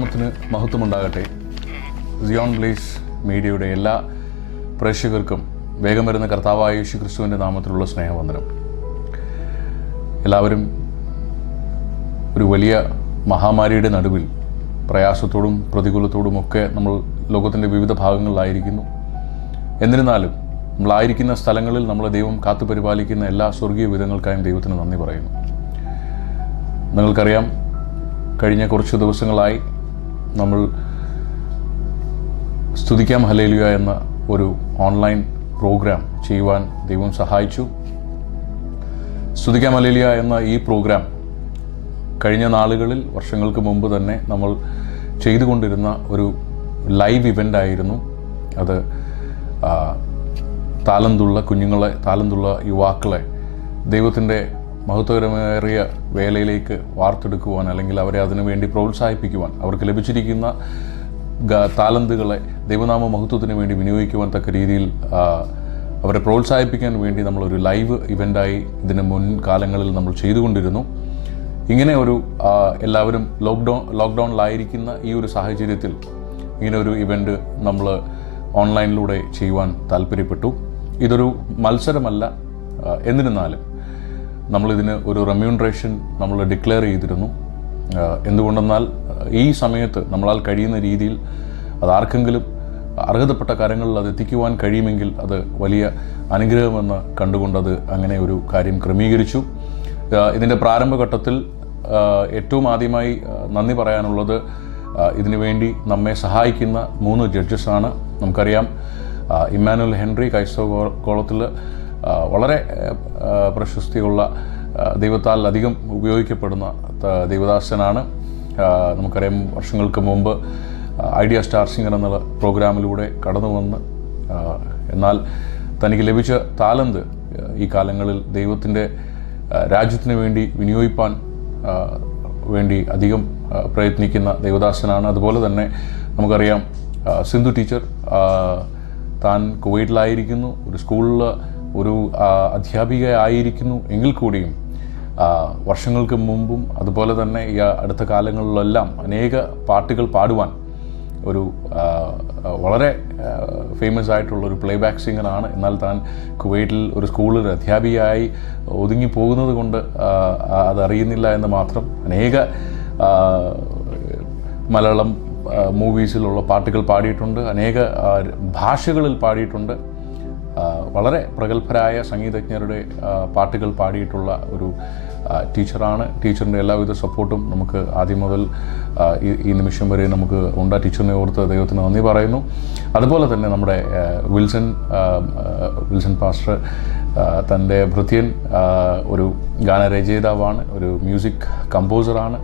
ദൈവനാമത്തിന് മഹത്വമുണ്ടാകട്ടെ. Zion blaze മീഡിയയുടെ എല്ലാ പ്രേക്ഷകർക്കും വേഗം വരുന്ന കർത്താവായ യേശു ക്രിസ്തുവിന്റെ നാമത്തിലുള്ള സ്നേഹവന്ദനം. എല്ലാവരും ഒരു വലിയ മഹാമാരിയുടെ നടുവിൽ പ്രയാസത്തോടും പ്രതികൂലത്തോടും ഒക്കെ നമ്മൾ ലോകത്തിന്റെ വിവിധ ഭാഗങ്ങളിലായിരിക്കുന്നു. എന്നിരുന്നാലും നമ്മളായിരിക്കുന്ന സ്ഥലങ്ങളിൽ നമ്മളെ ദൈവം കാത്തുപരിപാലിക്കുന്ന എല്ലാ സ്വർഗീയ വിധങ്ങൾക്കായും ദൈവത്തിന് നന്ദി പറയുന്നു. നിങ്ങൾക്കറിയാം കഴിഞ്ഞ കുറച്ച് ദിവസങ്ങളായി നമ്മൾ സ്തുതിക്കാം ഹലേലുക എന്ന ഒരു ഓൺലൈൻ പ്രോഗ്രാം ചെയ്യുവാൻ ദൈവം സഹായിച്ചു. സ്തുതിക്കാം ഹലേലിയ എന്ന ഈ പ്രോഗ്രാം കഴിഞ്ഞ നാളുകളിൽ വർഷങ്ങൾക്ക് മുമ്പ് തന്നെ നമ്മൾ ചെയ്തുകൊണ്ടിരുന്ന ഒരു ലൈവ് ഇവന്റ് ആയിരുന്നു. അത് താലന്തുള്ള കുഞ്ഞുങ്ങളെ താലന്തുള്ള യുവാക്കളെ ദൈവത്തിന്റെ മഹത്വകരമേറിയ വേലയിലേക്ക് വാർത്തെടുക്കുവാൻ അല്ലെങ്കിൽ അവരെ അതിനുവേണ്ടി പ്രോത്സാഹിപ്പിക്കുവാൻ അവർക്ക് ലഭിച്ചിരിക്കുന്ന താലന്തുകളെ ദൈവനാമ മഹത്വത്തിന് വേണ്ടി വിനിയോഗിക്കുവാൻ തക്ക രീതിയിൽ അവരെ പ്രോത്സാഹിപ്പിക്കാൻ വേണ്ടി നമ്മളൊരു ലൈവ് ഇവന്റായി ഇതിന് മുൻകാലങ്ങളിൽ നമ്മൾ ചെയ്തുകൊണ്ടിരുന്നു. ഇങ്ങനെ ഒരു എല്ലാവരും ലോക്ക്ഡൗൺ ലോക്ക്ഡൗണിലായിരിക്കുന്ന ഈ ഒരു സാഹചര്യത്തിൽ ഇങ്ങനെ ഒരു ഇവന്റ് നമ്മൾ ഓൺലൈനിലൂടെ ചെയ്യുവാൻ താല്പര്യപ്പെട്ടു. ഇതൊരു മത്സരമല്ല എന്നിരുന്നാലും നമ്മളിതിന് ഒരു റെമ്യൂണറേഷൻ നമ്മൾ ഡിക്ലെയർ ചെയ്തിരുന്നു. എന്തുകൊണ്ടെന്നാൽ ഈ സമയത്ത് നമ്മളാൽ കഴിയുന്ന രീതിയിൽ അത് ആർക്കെങ്കിലും അർഹതപ്പെട്ട കാര്യങ്ങളിൽ അത് എത്തിക്കുവാൻ കഴിയുമെങ്കിൽ അത് വലിയ അനുഗ്രഹമെന്ന് കണ്ടുകൊണ്ടത് അങ്ങനെ ഒരു കാര്യം ക്രമീകരിച്ചു. ഇതിന്റെ പ്രാരംഭഘട്ടത്തിൽ ഏറ്റവും ആദ്യമായി നന്ദി പറയാനുള്ളത് ഇതിനുവേണ്ടി ഇതിനു വേണ്ടി നമ്മെ സഹായിക്കുന്ന മൂന്ന് ജഡ്ജസ് ആണ്. നമുക്കറിയാം ഇമ്മാനുവൽ ഹെൻറി ക്രൈസ്തവ കോ- കോളത്തിൽ വളരെ പ്രശസ്തിയുള്ള ദൈവത്താൽ അധികം ഉപയോഗിക്കപ്പെടുന്ന ദൈവദാസനാണ്. നമുക്കറിയാം വർഷങ്ങൾക്ക് മുമ്പ് ഐഡിയ സ്റ്റാർ സിംഗർ എന്നുള്ള പ്രോഗ്രാമിലൂടെ കടന്നു വന്ന് എന്നാൽ തനിക്ക് ലഭിച്ച താലന്ത് ഈ കാലങ്ങളിൽ ദൈവത്തിന്റെ രാജ്യത്തിന് വേണ്ടി വിനിയോഗിപ്പാൻ വേണ്ടി അധികം പ്രയത്നിക്കുന്ന ദൈവദാസനാണ്. അതുപോലെ തന്നെ നമുക്കറിയാം സിന്ധു ടീച്ചർ താൻ കുവൈറ്റിലായിരിക്കുന്നു. ഒരു സ്കൂളിൽ ഒരു അധ്യാപികയായിരിക്കുന്നു എങ്കിൽ കൂടിയും വർഷങ്ങൾക്ക് മുമ്പും അതുപോലെ തന്നെ ഈ അടുത്ത കാലങ്ങളിലെല്ലാം അനേക പാട്ടുകൾ പാടുവാൻ ഒരു വളരെ ഫേമസ് ആയിട്ടുള്ള ഒരു പ്ലേ ബാക്ക് സിംഗറാണ് എന്നാൽ താൻ കുവൈറ്റിൽ ഒരു സ്കൂളിൽ അധ്യാപികയായി ഒതുങ്ങി പോകുന്നത് കൊണ്ട് അതറിയുന്നില്ല എന്ന് മാത്രം അനേക മലയാളം മൂവീസിലുള്ള പാട്ടുകൾ പാടിയിട്ടുണ്ട്. അനേക ഭാഷകളിൽ പാടിയിട്ടുണ്ട്. വളരെ പ്രഗത്ഭരായ സംഗീതജ്ഞരുടെ പാട്ടുകൾ പാടിയിട്ടുള്ള ഒരു ടീച്ചറാണ്. ടീച്ചറിന്റെ എല്ലാവിധ സപ്പോർട്ടും നമുക്ക് ആദ്യം മുതൽ ഈ നിമിഷം വരെ നമുക്ക് ഉണ്ട്. ടീച്ചറിനെ ഓർത്ത് ദൈവത്തിന് നന്ദി പറയുന്നു. അതുപോലെ തന്നെ നമ്മുടെ വിൽസൺ വിൽസൺ പാസ്റ്റർ തന്റെ ഭൃത്യൻ ഒരു ഗാനരചയിതാവാണ് ഒരു മ്യൂസിക് കമ്പോസറാണ്.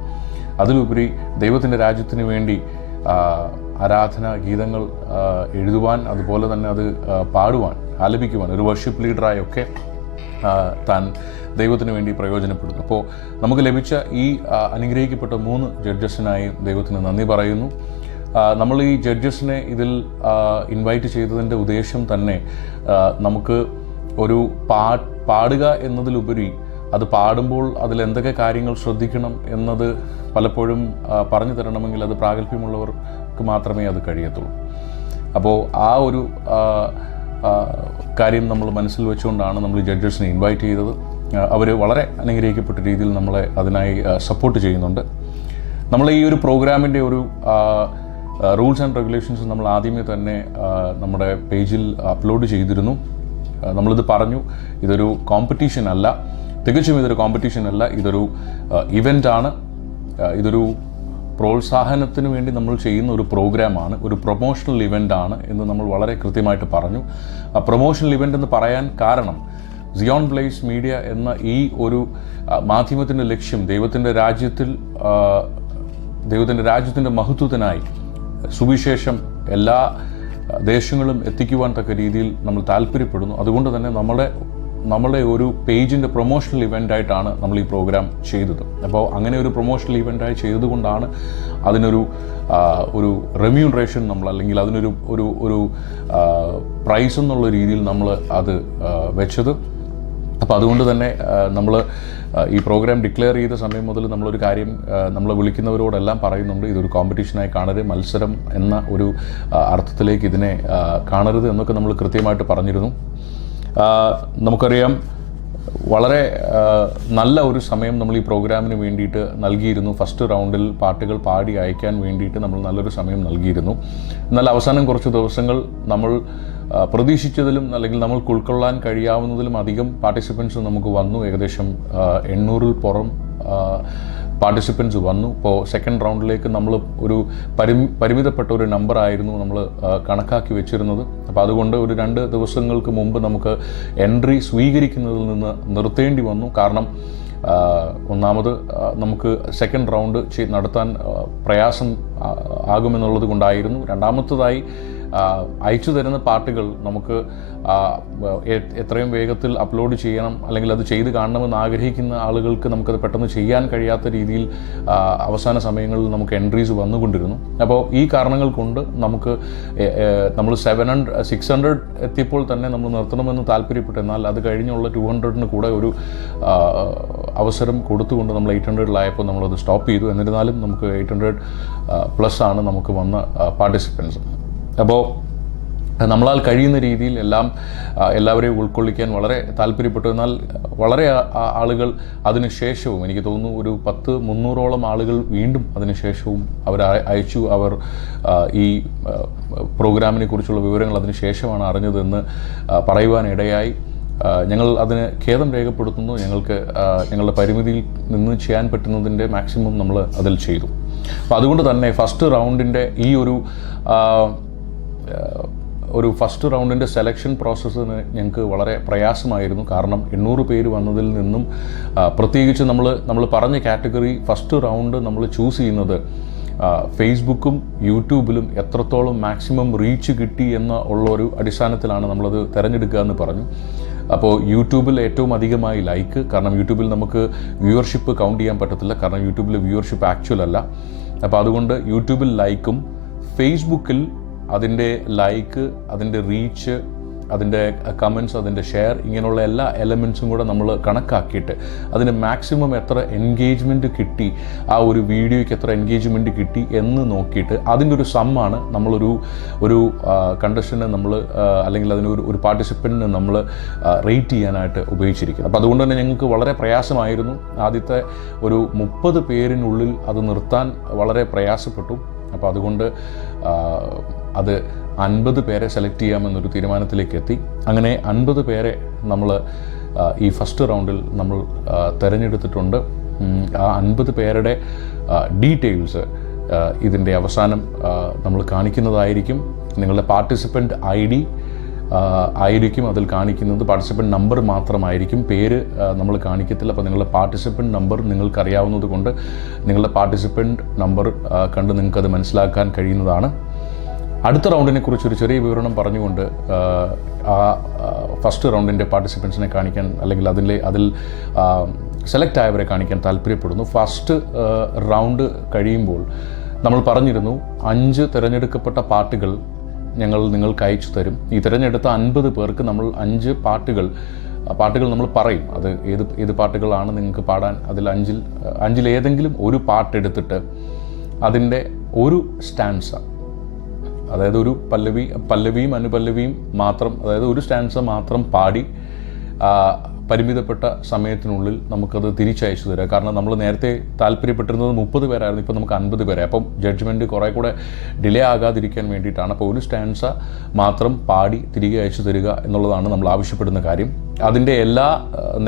അതിലുപരി ദൈവത്തിന്റെ രാജ്യത്തിന് വേണ്ടി ആരാധന ഗീതങ്ങൾ എഴുതുവാൻ അതുപോലെ തന്നെ അത് പാടുവാൻ ആലപിക്കുവാൻ ഒരു വർഷിപ്പ് ലീഡറായൊക്കെ താൻ ദൈവത്തിന് വേണ്ടി പ്രയോജനപ്പെടുന്നു. അപ്പോൾ നമുക്ക് ലഭിച്ച ഈ അനുഗ്രഹിക്കപ്പെട്ട മൂന്ന് ജഡ്ജസിനായി ദൈവത്തിന് നന്ദി പറയുന്നു. നമ്മൾ ഈ ജഡ്ജസിനെ ഇതിൽ ഇൻവൈറ്റ് ചെയ്തതിന്റെ ഉദ്ദേശം തന്നെ നമുക്ക് ഒരു പാ പാടുക എന്നതിലുപരി അത് പാടുമ്പോൾ അതിൽ എന്തൊക്കെ കാര്യങ്ങൾ ശ്രദ്ധിക്കണം എന്നത് പലപ്പോഴും പറഞ്ഞു തരണമെങ്കിൽ അത് പ്രാഗൽഭ്യമുള്ളവർക്ക് മാത്രമേ അത് കഴിയത്തുള്ളൂ. അപ്പോൾ ആ ഒരു കാര്യം നമ്മൾ മനസ്സിൽ വെച്ചുകൊണ്ടാണ് നമ്മൾ ജഡ്ജസിനെ ഇൻവൈറ്റ് ചെയ്തത്. അവർ വളരെ അനുഗ്രഹിക്കപ്പെട്ട രീതിയിൽ നമ്മളെ അതിനായി സപ്പോർട്ട് ചെയ്യുന്നുണ്ട്. നമ്മൾ ഈ ഒരു പ്രോഗ്രാമിന്റെ ഒരു റൂൾസ് ആൻഡ് റെഗുലേഷൻസ് നമ്മൾ ആദ്യമേ തന്നെ നമ്മുടെ പേജിൽ അപ്ലോഡ് ചെയ്തിരുന്നു. നമ്മളിത് പറഞ്ഞു ഇതൊരു കോമ്പറ്റീഷൻ അല്ല. തികച്ചും ഇതൊരു കോമ്പറ്റീഷൻ അല്ല. ഇതൊരു ഇവന്റ് ആണ്. ഇതൊരു പ്രോത്സാഹനത്തിന് വേണ്ടി നമ്മൾ ചെയ്യുന്ന ഒരു പ്രോഗ്രാമാണ് ഒരു പ്രൊമോഷണൽ ഇവന്റ് ആണ് എന്ന് നമ്മൾ വളരെ കൃത്യമായിട്ട് പറഞ്ഞു. ആ പ്രൊമോഷണൽ ഇവന്റ് എന്ന് പറയാൻ കാരണം സിയോൺ ബ്ലേസ് മീഡിയ എന്ന ഈ ഒരു മാധ്യമത്തിന്റെ ലക്ഷ്യം ദൈവത്തിന്റെ രാജ്യത്തിൽ ദൈവത്തിന്റെ രാജ്യത്തിന്റെ മഹത്വത്തിനായി സുവിശേഷം എല്ലാ ദേശങ്ങളും എത്തിക്കുവാൻ തക്ക രീതിയിൽ നമ്മൾ താല്പര്യപ്പെടുന്നു. അതുകൊണ്ട് തന്നെ നമ്മുടെ നമ്മളെ ഒരു പേജിന്റെ പ്രൊമോഷണൽ ഇവന്റായിട്ടാണ് നമ്മൾ ഈ പ്രോഗ്രാം ചെയ്തത്. അപ്പോൾ അങ്ങനെ ഒരു പ്രൊമോഷണൽ ഇവന്റായി ചെയ്തുകൊണ്ടാണ് അതിനൊരു ഒരു റെമ്യൂണറേഷൻ നമ്മൾ അല്ലെങ്കിൽ അതിനൊരു ഒരു ഒരു പ്രൈസ് എന്നുള്ള രീതിയിൽ നമ്മൾ അത് വെച്ചത്. അപ്പോൾ അതുകൊണ്ട് തന്നെ നമ്മൾ ഈ പ്രോഗ്രാം ഡിക്ലെയർ ചെയ്ത സമയം മുതൽ നമ്മളൊരു കാര്യം നമ്മൾ വിളിക്കുന്നവരോടെല്ലാം പറയുന്നുണ്ട് ഇതൊരു കോമ്പറ്റീഷനായി കാണരുത് മത്സരം എന്ന ഒരു അർത്ഥത്തിലേക്ക് ഇതിനെ കാണരുത് എന്നൊക്കെ നമ്മൾ കൃത്യമായിട്ട് പറഞ്ഞിരുന്നു. നമുക്കറിയാം വളരെ നല്ല ഒരു സമയം നമ്മൾ ഈ പ്രോഗ്രാമിന് വേണ്ടിയിട്ട് നൽകിയിരുന്നു. ഫസ്റ്റ് റൗണ്ടിൽ പാട്ടുകൾ പാടി അയക്കാൻ വേണ്ടിയിട്ട് നമ്മൾ നല്ലൊരു സമയം നൽകിയിരുന്നു. എന്നാൽ അവസാനം കുറച്ച് ദിവസങ്ങൾ നമ്മൾ പ്രതീക്ഷിച്ചതിലും അല്ലെങ്കിൽ നമ്മൾക്ക് ഉൾക്കൊള്ളാൻ കഴിയാവുന്നതിലും അധികം പാർട്ടിസിപ്പൻസ് നമുക്ക് വന്നു. ഏകദേശം എണ്ണൂറിൽ പുറം പാർട്ടിസിപ്പൻസ് വന്നു. ഇപ്പോൾ സെക്കൻഡ് റൗണ്ടിലേക്ക് നമ്മൾ ഒരു പരിമി പരിമിതപ്പെട്ട ഒരു നമ്പർ ആയിരുന്നു നമ്മൾ കണക്കാക്കി വെച്ചിരുന്നത്. അപ്പോൾ അതുകൊണ്ട് ഒരു രണ്ട് ദിവസങ്ങൾക്ക് മുമ്പ് നമുക്ക് എൻട്രി സ്വീകരിക്കുന്നതിൽ നിന്ന് നിർത്തേണ്ടി വന്നു. കാരണം ഒന്നാമത് നമുക്ക് സെക്കൻഡ് റൗണ്ട് നടത്താൻ പ്രയാസം ആകുമെന്നുള്ളത് കൊണ്ടായിരുന്നു. രണ്ടാമത്തതായി അയച്ചു തരുന്ന പാട്ടുകൾ നമുക്ക് എത്രയും വേഗത്തിൽ അപ്ലോഡ് ചെയ്യണം അല്ലെങ്കിൽ അത് ചെയ്ത് കാണണമെന്ന് ആഗ്രഹിക്കുന്ന ആളുകൾക്ക് നമുക്കത് പെട്ടെന്ന് ചെയ്യാൻ കഴിയാത്ത രീതിയിൽ അവസാന സമയങ്ങളിൽ നമുക്ക് എൻട്രീസ് വന്നുകൊണ്ടിരുന്നു. അപ്പോൾ ഈ കാരണങ്ങൾ കൊണ്ട് നമുക്ക് നമ്മൾ സെവൻ ഹൺഡ്രഡ് സിക്സ് ഹൺഡ്രഡ് എത്തിയപ്പോൾ തന്നെ നമ്മൾ നിർത്തണമെന്ന് താല്പര്യപ്പെട്ടു. എന്നാൽ അത് കഴിഞ്ഞുള്ള ടു ഹൺഡ്രഡിന് കൂടെ ഒരു അവസരം കൊടുത്തുകൊണ്ട് നമ്മൾ എയ്റ്റ് ഹൺഡ്രഡിലായപ്പോൾ നമ്മളത് സ്റ്റോപ്പ് ചെയ്തു. എന്നിരുന്നാലും നമുക്ക് എയ്റ്റ് ഹൺഡ്രഡ് പ്ലസ് ആണ് നമുക്ക് വന്ന പാർട്ടിസിപ്പൻസ് അപ്പോൾ നമ്മളാൽ കഴിയുന്ന രീതിയിൽ എല്ലാം എല്ലാവരെയും ഉൾക്കൊള്ളിക്കാൻ വളരെ താല്പര്യപ്പെട്ടു. എന്നാൽ വളരെ ആളുകൾ അതിനുശേഷവും എനിക്ക് തോന്നുന്നു ഒരു പത്ത് മുന്നൂറോളം ആളുകൾ വീണ്ടും അതിനുശേഷവും അവർ അയച്ചു. അവർ ഈ പ്രോഗ്രാമിനെ കുറിച്ചുള്ള വിവരങ്ങൾ അതിനുശേഷമാണ് അറിഞ്ഞതെന്ന് പറയുവാനിടയായി. ഞങ്ങൾ അതിന് ഖേദം രേഖപ്പെടുത്തുന്നു. ഞങ്ങൾക്ക് ഞങ്ങളുടെ പരിമിതിയിൽ നിന്ന് ചെയ്യാൻ പറ്റുന്നതിന്റെ മാക്സിമം നമ്മൾ അതിൽ ചെയ്തു. അപ്പോൾ അതുകൊണ്ട് തന്നെ ഫസ്റ്റ് റൗണ്ടിന്റെ ഈ ഒരു ഒരു ഫസ്റ്റ് റൗണ്ടിന്റെ സെലക്ഷൻ പ്രോസസ്സിന് ഞങ്ങൾക്ക് വളരെ പ്രയാസമായിരുന്നു. കാരണം എണ്ണൂറ് പേര് വന്നതിൽ നിന്നും പ്രത്യേകിച്ച് നമ്മൾ നമ്മൾ പറഞ്ഞ കാറ്റഗറി ഫസ്റ്റ് റൗണ്ട് നമ്മൾ ചൂസ് ചെയ്യുന്നത് ഫേസ്ബുക്കും യൂട്യൂബിലും എത്രത്തോളം മാക്സിമം റീച്ച് കിട്ടി എന്ന ഉള്ള ഒരു അടിസ്ഥാനത്തിലാണ് നമ്മളത് തിരഞ്ഞെടുക്കുക എന്ന് പറഞ്ഞു. അപ്പോൾ യൂട്യൂബിൽ ഏറ്റവും അധികമായി ലൈക്ക് കാരണം യൂട്യൂബിൽ നമുക്ക് വ്യൂവർഷിപ്പ് കൗണ്ട് ചെയ്യാൻ പറ്റത്തില്ല. കാരണം യൂട്യൂബിൽ വ്യൂവർഷിപ്പ് ആക്ച്വൽ അല്ല. അപ്പോൾ അതുകൊണ്ട് യൂട്യൂബിൽ ലൈക്കും ഫേസ്ബുക്കിൽ അതിന്റെ ലൈക്ക് അതിന്റെ റീച്ച് അതിന്റെ കമൻസ് അതിന്റെ ഷെയർ ഇങ്ങനെയുള്ള എല്ലാ എലമെൻസും കൂടെ നമ്മൾ കണക്കാക്കിയിട്ട് അതിന് മാക്സിമം എത്ര എൻഗേജ്മെന്റ് കിട്ടി ആ ഒരു വീഡിയോയ്ക്ക് എത്ര എൻഗേജ്മെന്റ് കിട്ടി എന്ന് നോക്കിയിട്ട് അതിന്റെ ഒരു സമ്മാണ് നമ്മളൊരു ഒരു കണ്ടസ്റ്റനെ നമ്മൾ അല്ലെങ്കിൽ അതിനൊരു ഒരു പാർട്ടിസിപ്പന്റിനെ നമ്മൾ റേറ്റ് ചെയ്യാനായിട്ട് ഉപയോഗിച്ചിരിക്കുന്നത്. അപ്പോൾ അതുകൊണ്ട് തന്നെ ഞങ്ങൾക്ക് വളരെ പ്രയാസമായിരുന്നു. ആദ്യത്തെ ഒരു മുപ്പത് പേരിനുള്ളിൽ അത് നിർത്താൻ വളരെ പ്രയാസപ്പെട്ടു. അപ്പോൾ അതുകൊണ്ട് അത് അൻപത് പേരെ സെലക്ട് ചെയ്യാമെന്നൊരു തീരുമാനത്തിലേക്ക് എത്തി അങ്ങനെ അൻപത് പേരെ നമ്മൾ ഈ ഫസ്റ്റ് റൗണ്ടിൽ നമ്മൾ തിരഞ്ഞെടുത്തിട്ടുണ്ട്. ആ അൻപത് പേരുടെ ഡീറ്റെയിൽസ് ഇതിന്റെ അവസാനം നമ്മൾ കാണിക്കുന്നതായിരിക്കും. നിങ്ങളുടെ പാർട്ടിസിപ്പന്റ് ഐ ഡി ആയിരിക്കും അതിൽ കാണിക്കുന്നത്. പാർട്ടിസിപ്പന്റ് നമ്പർ മാത്രമായിരിക്കും. പേര് നമ്മൾ കാണിക്കത്തില്ല. അപ്പോൾ നിങ്ങളുടെ പാർട്ടിസിപ്പന്റ് നമ്പർ നിങ്ങൾക്കറിയാവുന്നത് കൊണ്ട് നിങ്ങളുടെ പാർട്ടിസിപ്പന്റ് നമ്പർ കണ്ട് നിങ്ങൾക്കത് മനസ്സിലാക്കാൻ കഴിയുന്നതാണ്. അടുത്ത റൗണ്ടിനെ കുറിച്ച് ഒരു ചെറിയ വിവരണം പറഞ്ഞുകൊണ്ട് ആ, ഫസ്റ്റ് റൗണ്ടിന്റെ പാർട്ടിസിപ്പൻസിനെ കാണിക്കാൻ അല്ലെങ്കിൽ അതിൽ അതിൽ സെലക്ട് ആയവരെ കാണിക്കാൻ താല്പര്യപ്പെടുന്നു. ഫസ്റ്റ് റൗണ്ട് കഴിയുമ്പോൾ നമ്മൾ പറഞ്ഞിരുന്നു അഞ്ച് തിരഞ്ഞെടുക്കപ്പെട്ട പാട്ടുകൾ ഞങ്ങൾ നിങ്ങൾക്ക് അയച്ചു തരും. ഈ തിരഞ്ഞെടുത്ത അൻപത് പേർക്ക് നമ്മൾ അഞ്ച് പാട്ടുകൾ പാട്ടുകൾ നമ്മൾ പറയും. അത് ഏത് ഏത് പാട്ടുകളാണ് നിങ്ങൾക്ക് പാടാൻ അതിൽ അഞ്ചിൽ അഞ്ചിൽ ഏതെങ്കിലും ഒരു പാട്ടെടുത്തിട്ട് അതിന്റെ ഒരു സ്റ്റാൻസ അതായത് ഒരു പല്ലവി പല്ലവിയും അനുപല്ലവിയും മാത്രം അതായത് ഒരു സ്റ്റാൻസ മാത്രം പാടി പരിമിതപ്പെട്ട സമയത്തിനുള്ളിൽ നമുക്കത് തിരിച്ചയച്ചു തരാം. കാരണം നമ്മൾ നേരത്തെ താല്പര്യപ്പെട്ടിരുന്നത് മുപ്പത് പേരായിരുന്നു ഇപ്പോൾ നമുക്ക് അൻപത് പേരെ. അപ്പം ജഡ്ജ്മെന്റ് കുറേ കൂടെ ഡിലേ ആകാതിരിക്കാൻ വേണ്ടിയിട്ടാണ് അപ്പോൾ ഒരു സ്റ്റാൻസ മാത്രം പാടി തിരികെ അയച്ചു തരിക എന്നുള്ളതാണ് നമ്മൾ ആവശ്യപ്പെടുന്ന കാര്യം. അതിന്റെ എല്ലാ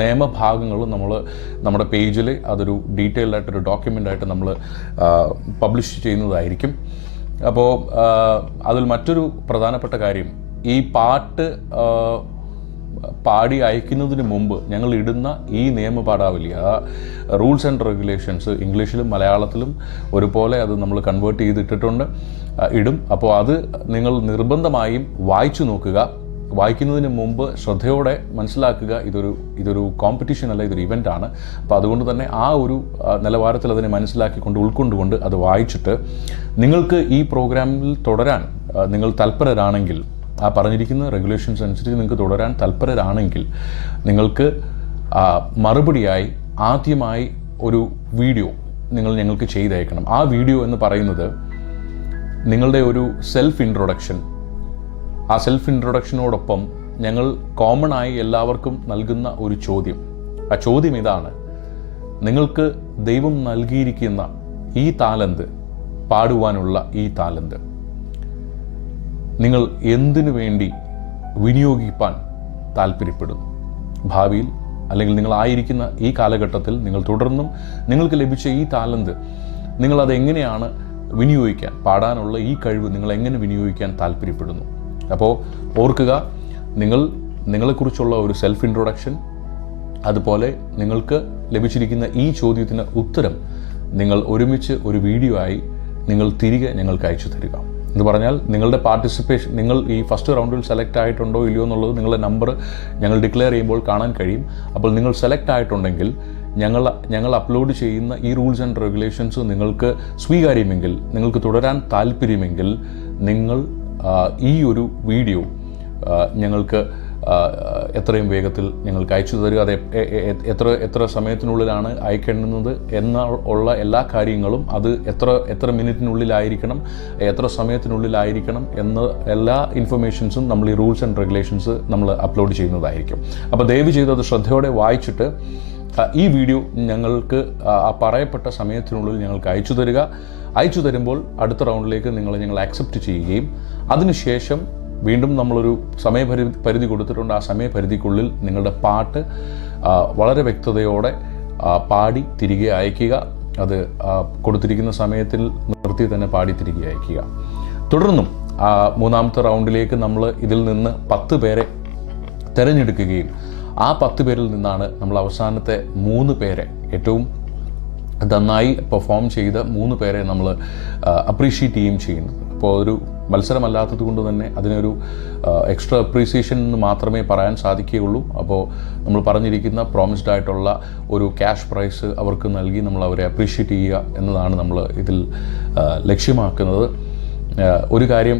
നിയമഭാഗങ്ങളും നമ്മൾ നമ്മുടെ പേജിൽ അതൊരു ഡീറ്റെയിൽഡായിട്ടൊരു ഡോക്യുമെന്റായിട്ട് നമ്മൾ പബ്ലിഷ് ചെയ്യുന്നതായിരിക്കും. അപ്പോൾ അതിൽ മറ്റൊരു പ്രധാനപ്പെട്ട കാര്യം ഈ പാട്ട് പാടി അയക്കുന്നതിന് മുമ്പ് ഞങ്ങൾ ഇടുന്ന ഈ നിയമപാഠാവലി ആ റൂൾസ് ആൻഡ് റെഗുലേഷൻസ് ഇംഗ്ലീഷിലും മലയാളത്തിലും ഒരുപോലെ അത് നമ്മൾ കൺവേർട്ട് ചെയ്തിട്ടിട്ടുണ്ട് ഇടും. അപ്പോൾ അത് നിങ്ങൾ നിർബന്ധമായും വായിച്ചു നോക്കുക. വായിക്കുന്നതിന് മുമ്പ് ശ്രദ്ധയോടെ മനസ്സിലാക്കുക ഇതൊരു ഇതൊരു കോമ്പറ്റീഷൻ അല്ല ഇതൊരു ഇവന്റ് ആണ്. അപ്പോൾ അതുകൊണ്ട് തന്നെ ആ ഒരു നിലവാരത്തിൽ അതിനെ മനസ്സിലാക്കിക്കൊണ്ട് ഉൾക്കൊണ്ടുകൊണ്ട് അത് വായിച്ചിട്ട് നിങ്ങൾക്ക് ഈ പ്രോഗ്രാമിൽ തുടരാൻ നിങ്ങൾ തൽപരരാണെങ്കിൽ ആ പറഞ്ഞിരിക്കുന്ന റെഗുലേഷൻസ് അനുസരിച്ച് നിങ്ങൾക്ക് തുടരാൻ തൽപരരാണെങ്കിൽ നിങ്ങൾക്ക് മറുപടിയായി ആദ്യമായി ഒരു വീഡിയോ നിങ്ങൾ ഞങ്ങൾക്ക് ചെയ്തയക്കണം. ആ വീഡിയോ എന്ന് പറയുന്നത് നിങ്ങളുടെ ഒരു സെൽഫ് ഇൻട്രൊഡക്ഷൻ ആ സെൽഫ് ഇൻട്രൊഡക്ഷനോടൊപ്പം ഞങ്ങൾ കോമൺ ആയി എല്ലാവർക്കും നൽകുന്ന ഒരു ചോദ്യം. ആ ചോദ്യം ഇതാണ്. നിങ്ങൾക്ക് ദൈവം നൽകിയിരിക്കുന്ന ഈ താലന്ത് പാടുവാനുള്ള ഈ താലന്ത് നിങ്ങൾ എന്തിനു വേണ്ടി വിനിയോഗിപ്പാൻ താല്പര്യപ്പെടുന്നു? ഭാവിയിൽ അല്ലെങ്കിൽ നിങ്ങളായിരിക്കുന്ന ഈ കാലഘട്ടത്തിൽ നിങ്ങൾ തുടർന്നും നിങ്ങൾക്ക് ലഭിച്ച ഈ താലന്ത് നിങ്ങളത് എങ്ങനെയാണ് വിനിയോഗിക്കാൻ പാടാനുള്ള ഈ കഴിവ് നിങ്ങൾ എങ്ങനെ വിനിയോഗിക്കാൻ താല്പര്യപ്പെടുന്നു? അപ്പോൾ ഓർക്കുക നിങ്ങൾ നിങ്ങളെക്കുറിച്ചുള്ള ഒരു സെൽഫ് ഇൻട്രൊഡക്ഷൻ അതുപോലെ നിങ്ങൾക്ക് ലഭിച്ചിരിക്കുന്ന ഈ ചോദ്യത്തിന് ഉത്തരം നിങ്ങൾ ഒരുമിച്ച് ഒരു വീഡിയോ ആയി നിങ്ങൾ തിരികെ ഞങ്ങൾക്ക് അയച്ചു തരിക. എന്ന് പറഞ്ഞാൽ നിങ്ങളുടെ പാർട്ടിസിപ്പേഷൻ നിങ്ങൾ ഈ ഫസ്റ്റ് റൗണ്ടിൽ സെലക്ട് ആയിട്ടുണ്ടോ ഇല്ലയോ എന്നുള്ളത് നിങ്ങളുടെ നമ്പർ ഞങ്ങൾ ഡിക്ലെയർ ചെയ്യുമ്പോൾ കാണാൻ കഴിയും. അപ്പോൾ നിങ്ങൾ സെലക്ട് ആയിട്ടുണ്ടെങ്കിൽ ഞങ്ങൾ ഞങ്ങൾ അപ്ലോഡ് ചെയ്യുന്ന ഈ റൂൾസ് ആൻഡ് റെഗുലേഷൻസ് നിങ്ങൾക്ക് സ്വീകാര്യമെങ്കിൽ നിങ്ങൾക്ക് തുടരാൻ താല്പര്യമെങ്കിൽ നിങ്ങൾ ഈ ഒരു വീഡിയോ ഞങ്ങൾക്ക് എത്രയും വേഗത്തിൽ ഞങ്ങൾക്ക് അയച്ചു തരിക. അത് എത്ര എത്ര സമയത്തിനുള്ളിലാണ് അയക്കേണ്ടുന്നത് എന്ന ഉള്ള എല്ലാ കാര്യങ്ങളും അത് എത്ര എത്ര മിനിറ്റിനുള്ളിലായിരിക്കണം എത്ര സമയത്തിനുള്ളിലായിരിക്കണം എന്ന എല്ലാ ഇൻഫർമേഷൻസും നമ്മൾ ഈ റൂൾസ് ആൻഡ് റെഗുലേഷൻസ് നമ്മൾ അപ്ലോഡ് ചെയ്യുന്നതായിരിക്കും. അപ്പോൾ ദയവ് ചെയ്ത് അത് ശ്രദ്ധയോടെ വായിച്ചിട്ട് ഈ വീഡിയോ ഞങ്ങൾക്ക് ആ പറയപ്പെട്ട സമയത്തിനുള്ളിൽ ഞങ്ങൾക്ക് അയച്ചു തരിക. അയച്ചു തരുമ്പോൾ അടുത്ത റൗണ്ടിലേക്ക് നിങ്ങൾ ഞങ്ങൾ ആക്സെപ്റ്റ് ചെയ്യുകയും അതിനുശേഷം വീണ്ടും നമ്മളൊരു സമയപരിധി പരിധി കൊടുത്തിട്ടുണ്ട്. ആ സമയപരിധിക്കുള്ളിൽ നിങ്ങളുടെ പാട്ട് വളരെ വ്യക്തതയോടെ പാടി തിരികെ അയക്കുക. അത് കൊടുത്തിരിക്കുന്ന സമയത്തിൽ നിർത്തി തന്നെ പാടി തിരികെ അയക്കുക. തുടർന്നും മൂന്നാമത്തെ റൗണ്ടിലേക്ക് നമ്മൾ ഇതിൽ നിന്ന് പത്ത് പേരെ തിരഞ്ഞെടുക്കുകയും ആ പത്ത് പേരിൽ നിന്നാണ് നമ്മൾ അവസാനത്തെ മൂന്ന് പേരെ ഏറ്റവും നന്നായി പെർഫോം ചെയ്ത മൂന്ന് പേരെ നമ്മൾ അപ്രീഷിയേറ്റ് ചെയ്യുകയും ചെയ്യുന്നത്. അപ്പോൾ ഒരു മത്സരമല്ലാത്തത് കൊണ്ട് തന്നെ അതിനൊരു എക്സ്ട്രാ അപ്രീസിയേഷൻ എന്ന് മാത്രമേ പറയാൻ സാധിക്കുകയുള്ളൂ. അപ്പോൾ നമ്മൾ പറഞ്ഞിരിക്കുന്ന പ്രോമിസ്ഡ് ആയിട്ടുള്ള ഒരു ക്യാഷ് പ്രൈസ് അവർക്ക് നൽകി നമ്മൾ അവരെ അപ്രീഷിയേറ്റ് ചെയ്യുക എന്നതാണ് നമ്മൾ ഇതിൽ ലക്ഷ്യമാക്കുന്നത്. ഒരു കാര്യം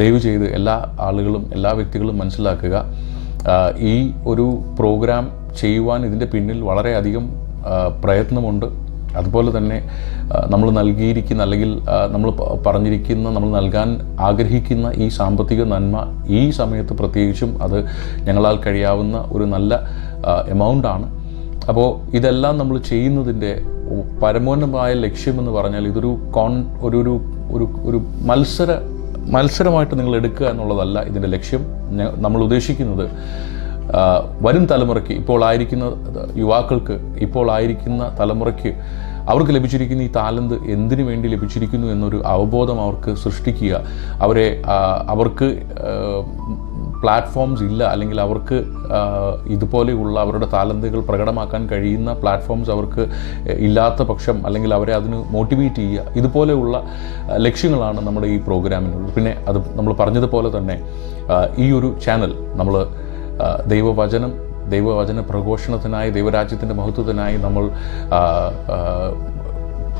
ദയവ് ചെയ്ത് എല്ലാ ആളുകളും എല്ലാ വ്യക്തികളും മനസ്സിലാക്കുക. ഈ ഒരു പ്രോഗ്രാം ചെയ്യുവാൻ ഇതിന്റെ പിന്നിൽ വളരെയധികം പ്രയത്നമുണ്ട്. അതുപോലെ തന്നെ നമ്മൾ നൽകിയിരിക്കുന്ന അല്ലെങ്കിൽ നമ്മൾ പറഞ്ഞിരിക്കുന്ന നമ്മൾ നൽകാൻ ആഗ്രഹിക്കുന്ന ഈ സാമ്പത്തിക നന്മ ഈ സമയത്ത് പ്രത്യേകിച്ചും അത് ഞങ്ങളാൽ കഴിയാവുന്ന ഒരു നല്ല എമൗണ്ടാണ് അപ്പോൾ ഇതെല്ലാം നമ്മൾ ചെയ്യുന്നതിന്റെ പരമോന്നമായ ലക്ഷ്യമെന്ന് പറഞ്ഞാൽ ഇതൊരു കോൺ ഒരു ഒരു ഒരു ഒരു മത്സര മത്സരമായിട്ട് നിങ്ങൾ എടുക്കുക എന്നുള്ളതല്ല ഇതിന്റെ ലക്ഷ്യം നമ്മൾ ഉദ്ദേശിക്കുന്നത്. വരും തലമുറയ്ക്ക് ഇപ്പോൾ ആയിരിക്കുന്ന യുവാക്കൾക്ക് ഇപ്പോൾ ആയിരിക്കുന്ന തലമുറയ്ക്ക് അവർക്ക് ലഭിച്ചിരിക്കുന്ന ഈ താലന്ത് എന്തിനു വേണ്ടി ലഭിച്ചിരിക്കുന്നു എന്നൊരു അവബോധം അവർക്ക് സൃഷ്ടിക്കുക. അവരെ അവർക്ക് പ്ലാറ്റ്ഫോംസ് ഇല്ല അല്ലെങ്കിൽ അവർക്ക് ഇതുപോലെയുള്ള അവരുടെ താലന്തുകൾ പ്രകടമാക്കാൻ കഴിയുന്ന പ്ലാറ്റ്ഫോംസ് അവർക്ക് ഇല്ലാത്ത പക്ഷം അല്ലെങ്കിൽ അവരെ അതിന് മോട്ടിവേറ്റ് ചെയ്യുക. ഇതുപോലെയുള്ള ലക്ഷ്യങ്ങളാണ് നമ്മുടെ ഈ പ്രോഗ്രാമിനുള്ളത്. പിന്നെ അത് നമ്മൾ പറഞ്ഞതുപോലെ തന്നെ ഈ ഒരു ചാനൽ നമ്മൾ ദൈവവചനം ദൈവവചന പ്രഘോഷണത്തിനായി ദൈവരാജ്യത്തിന്റെ മഹത്വത്തിനായി നമ്മൾ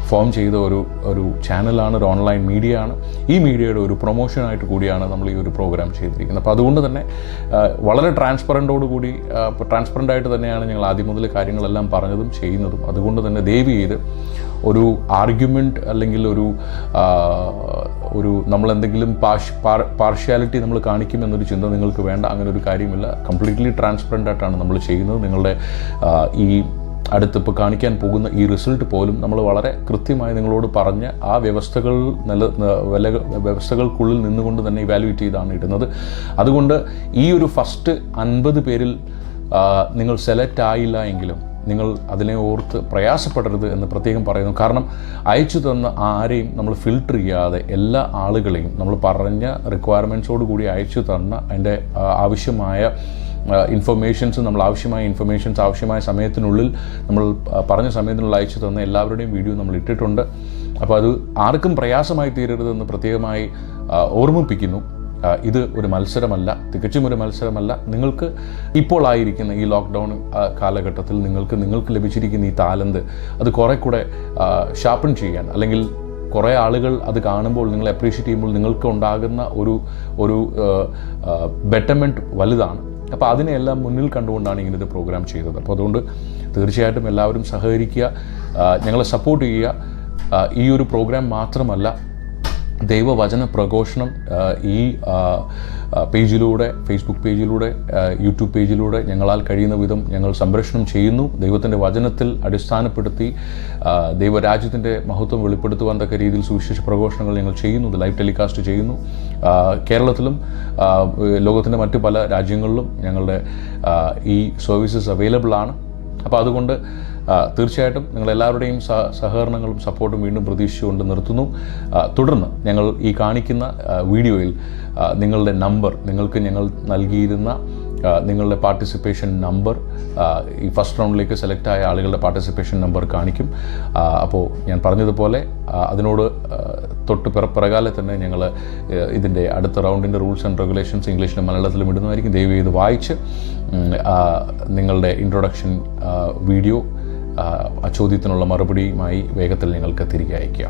ഫോം ചെയ്ത ഒരു ഒരു ചാനലാണ് ഒരു ഓൺലൈൻ മീഡിയ ആണ് ഈ മീഡിയയുടെ ഒരു പ്രൊമോഷനായിട്ട് കൂടിയാണ് നമ്മൾ ഈ ഒരു പ്രോഗ്രാം ചെയ്തിരിക്കുന്നത്. അപ്പോൾ അതുകൊണ്ട് തന്നെ വളരെ ട്രാൻസ്പെറന്റോട് കൂടി ട്രാൻസ്പെറന്റ് ആയിട്ട് തന്നെയാണ് ഞങ്ങൾ ആദ്യം മുതൽ കാര്യങ്ങളെല്ലാം പറഞ്ഞതും ചെയ്യുന്നതും. അതുകൊണ്ട് തന്നെ ദയവ് ചെയ്ത് ഒരു ആർഗ്യുമെന്റ് അല്ലെങ്കിൽ ഒരു ഒരു നമ്മളെന്തെങ്കിലും പാർഷ് പാർഷ്യാലിറ്റി നമ്മൾ കാണിക്കുമെന്നൊരു ചിന്ത നിങ്ങൾക്ക് വേണ്ട അങ്ങനെ ഒരു കാര്യമില്ല. കംപ്ലീറ്റ്ലി ട്രാൻസ്പെറന്റ് ആയിട്ടാണ് നമ്മൾ ചെയ്യുന്നത്. നിങ്ങളുടെ ഈ അടുത്തിപ്പോൾ കാണിക്കാൻ പോകുന്ന ഈ റിസൾട്ട് പോലും നമ്മൾ വളരെ കൃത്യമായി നിങ്ങളോട് പറഞ്ഞ് ആ വ്യവസ്ഥകൾ നില വില വ്യവസ്ഥകൾക്കുള്ളിൽ നിന്നുകൊണ്ട് തന്നെ ഇവാലുവേറ്റ് ചെയ്താണ് ഇടുന്നത്. അതുകൊണ്ട് ഈ ഒരു ഫസ്റ്റ് അൻപത് പേരിൽ നിങ്ങൾ സെലക്ട് ആയില്ല എങ്കിലും നിങ്ങൾ അതിനെ ഓർത്ത് പ്രയാസപ്പെടരുത് എന്ന് പ്രത്യേകം പറയുന്നു. കാരണം അയച്ചു തന്ന ആരെയും നമ്മൾ ഫിൽട്ടർ ചെയ്യാതെ എല്ലാ ആളുകളെയും നമ്മൾ പറഞ്ഞ റിക്വയർമെന്റ്സോട് കൂടി അയച്ചു തന്ന അതിന്റെ ആവശ്യമായ ഇൻഫർമേഷൻസ് നമ്മൾ ആവശ്യമായ ഇൻഫർമേഷൻസ് ആവശ്യമായ സമയത്തിനുള്ളിൽ നമ്മൾ പറഞ്ഞ സമയത്തിനുള്ളിൽ അയച്ചു തന്ന എല്ലാവരുടെയും വീഡിയോ നമ്മൾ ഇട്ടിട്ടുണ്ട്. അപ്പോൾ അത് ആർക്കും പ്രയാസമായി തീരരുതെന്ന് പ്രത്യേകമായി ഓർമ്മിപ്പിക്കുന്നു. ഇത് ഒരു മത്സരമല്ല തികച്ചും ഒരു മത്സരമല്ല. നിങ്ങൾക്ക് ഇപ്പോൾ ആയിരിക്കുന്ന ഈ ലോക്ക്ഡൗൺ കാലഘട്ടത്തിൽ നിങ്ങൾക്ക് നിങ്ങൾക്ക് ലഭിച്ചിരിക്കുന്ന ഈ താലന്ത് അത് കുറേ കൂടെ ഷാർപ്പൺ ചെയ്യാൻ. അല്ലെങ്കിൽ കുറേ ആളുകൾ അത് കാണുമ്പോൾ നിങ്ങൾ അപ്രീഷിയേറ്റ് ചെയ്യുമ്പോൾ നിങ്ങൾക്ക് ഉണ്ടാകുന്ന ഒരു ഒരു ബെറ്റർമെന്റ് വലുതാണ്. അപ്പോൾ അതിനെയെല്ലാം മുന്നിൽ കണ്ടുകൊണ്ടാണ് ഇങ്ങനൊരു പ്രോഗ്രാം ചെയ്തത്. അപ്പോൾ അതുകൊണ്ട് തീർച്ചയായിട്ടും എല്ലാവരും സഹകരിക്കുക ഞങ്ങളെ സപ്പോർട്ട് ചെയ്യുക. ഈ ഒരു പ്രോഗ്രാം മാത്രമല്ല ദൈവവചന പ്രഘോഷണം ഈ പേജിലൂടെ ഫേസ്ബുക്ക് പേജിലൂടെ യൂട്യൂബ് പേജിലൂടെ ഞങ്ങളാൽ കഴിയുന്ന വിധം ഞങ്ങൾ സംപ്രേഷണം ചെയ്യുന്നു. ദൈവത്തിന്റെ വചനത്തിൽ അടിസ്ഥാനപ്പെടുത്തി ദൈവരാജ്യത്തിന്റെ മഹത്വം വെളിപ്പെടുത്തുവാൻ തക്ക രീതിയിൽ സുവിശേഷ പ്രഘോഷണങ്ങൾ ഞങ്ങൾ ചെയ്യുന്നു. ലൈവ് ടെലികാസ്റ്റ് ചെയ്യുന്നു. കേരളത്തിലും ലോകത്തിന്റെ മറ്റ് പല രാജ്യങ്ങളിലും ഞങ്ങളുടെ ഈ സർവീസസ് അവൈലബിൾ ആണ്. അപ്പോൾ അതുകൊണ്ട് തീർച്ചയായിട്ടും നിങ്ങളെല്ലാവരുടെയും സഹ സഹകരണങ്ങളും സപ്പോർട്ടും വീണ്ടും പ്രതീക്ഷിച്ചുകൊണ്ട് നിർത്തുന്നു. തുടർന്ന് ഞങ്ങൾ ഈ കാണിക്കുന്ന വീഡിയോയിൽ നിങ്ങളുടെ നമ്പർ നിങ്ങൾക്ക് ഞങ്ങൾ നൽകിയിരുന്ന നിങ്ങളുടെ പാർട്ടിസിപ്പേഷൻ നമ്പർ ഈ ഫസ്റ്റ് റൗണ്ടിലേക്ക് സെലക്ട് ആയ ആളുകളുടെ പാർട്ടിസിപ്പേഷൻ നമ്പർ കാണിക്കും. അപ്പോൾ ഞാൻ പറഞ്ഞതുപോലെ അതിനോട് തൊട്ട് പിറ പിറകാലെ തന്നെ ഞങ്ങൾ ഇതിന്റെ അടുത്ത റൗണ്ടിന്റെ റൂൾസ് ആൻഡ് റെഗുലേഷൻസ് ഇംഗ്ലീഷിലും മലയാളത്തിലും ഇടുന്നതായിരിക്കും. ദയവ് ചെയ്ത് വായിച്ച് നിങ്ങളുടെ ഇൻട്രൊഡക്ഷൻ വീഡിയോ ആ, ചോദ്യത്തിനുള്ള മറുപടിയുമായി വേഗത്തിൽ നിങ്ങൾക്ക് തിരികെ അയക്കുക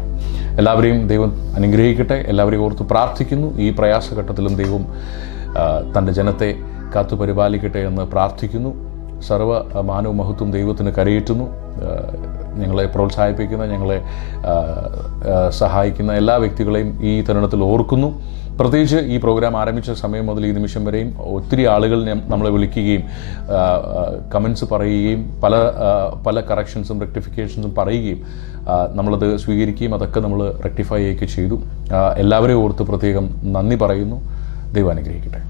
എല്ലാവരെയും ദൈവം അനുഗ്രഹിക്കട്ടെ. എല്ലാവരെയും ഓർത്ത് പ്രാർത്ഥിക്കുന്നു. ഈ പ്രയാസഘട്ടത്തിലും ദൈവം തന്റെ ജനത്തെ കാത്തു പരിപാലിക്കട്ടെ എന്ന് പ്രാർത്ഥിക്കുന്നു. സർവ മാനവ മഹത്വം ദൈവത്തിന് കരയേറ്റുന്നു. ഞങ്ങളെ പ്രോത്സാഹിപ്പിക്കുന്ന ഞങ്ങളെ സഹായിക്കുന്ന എല്ലാ വ്യക്തികളെയും ഈ തരുണത്തിൽ ഓർക്കുന്നു. പ്രത്യേകിച്ച് ഈ പ്രോഗ്രാം ആരംഭിച്ച സമയം മുതൽ ഈ നിമിഷം വരെയും ഒത്തിരി ആളുകൾ നമ്മളെ വിളിക്കുകയും കമൻസ് പറയുകയും പല പല കറക്ഷൻസും റെക്ടിഫിക്കേഷൻസും പറയുകയും നമ്മളത് സ്വീകരിക്കുകയും അതൊക്കെ നമ്മൾ റെക്ടിഫൈ ചെയ്യുകയൊക്കെ ചെയ്തു. എല്ലാവരെയും ഓർത്ത് പ്രത്യേകം നന്ദി പറയുന്നു. ദൈവം അനുഗ്രഹിക്കട്ടെ